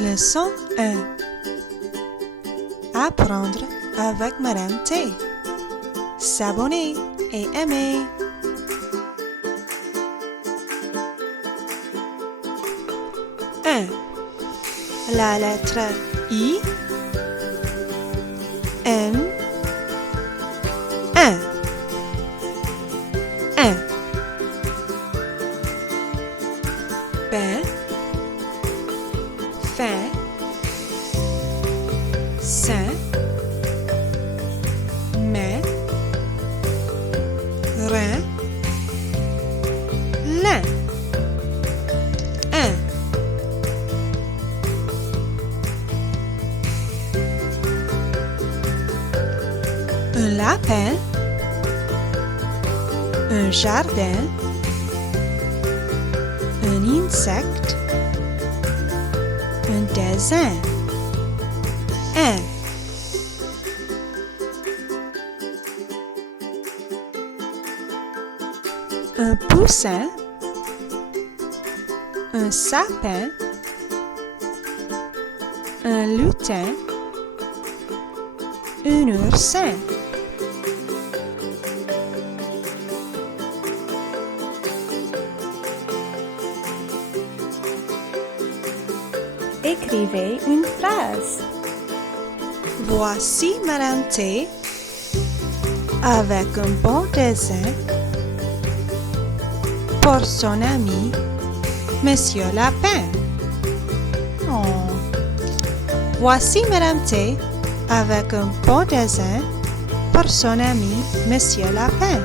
Leçon 1. Apprendre avec Mme T. S'abonner et aimer. 1. La lettre I. N. 1. 1. B. Fin. Saint. Mais. Rein. Lin. 1. Un lapin. Un jardin. Un insecte. Un dessin. 1. Un poussin. Un sapin. Un lutin. Un oursin. Écrivez une phrase. Voici Mme T avec un bon dessin pour son ami, Monsieur Lapin. Oh. Voici Mme T avec un bon dessin pour son ami, Monsieur Lapin.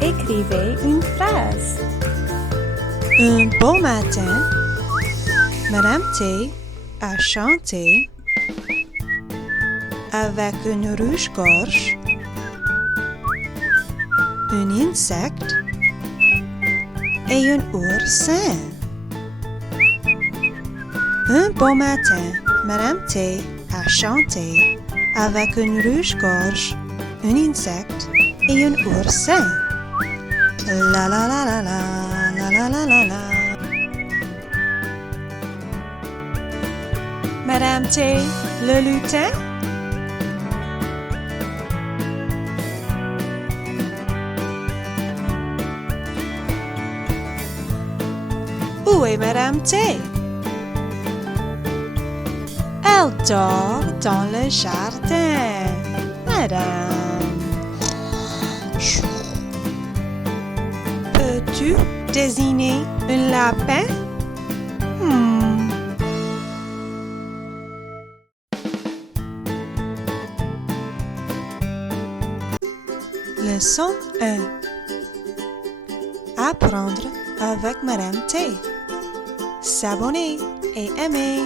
Écrivez une phrase. Un beau matin, Mme T a chanté avec une rouge-gorge, un insecte et un oursin. Un beau matin, Mme T a chanté avec une rouge-gorge, un insecte et un oursin. La la la la la la la la la la. Mme T, le lutin? Où est Mme T? Elle dort dans le jardin. Madame. Peux-tu dessiner un lapin? Leçon 1. Apprendre avec Mme T. S'abonner et aimer.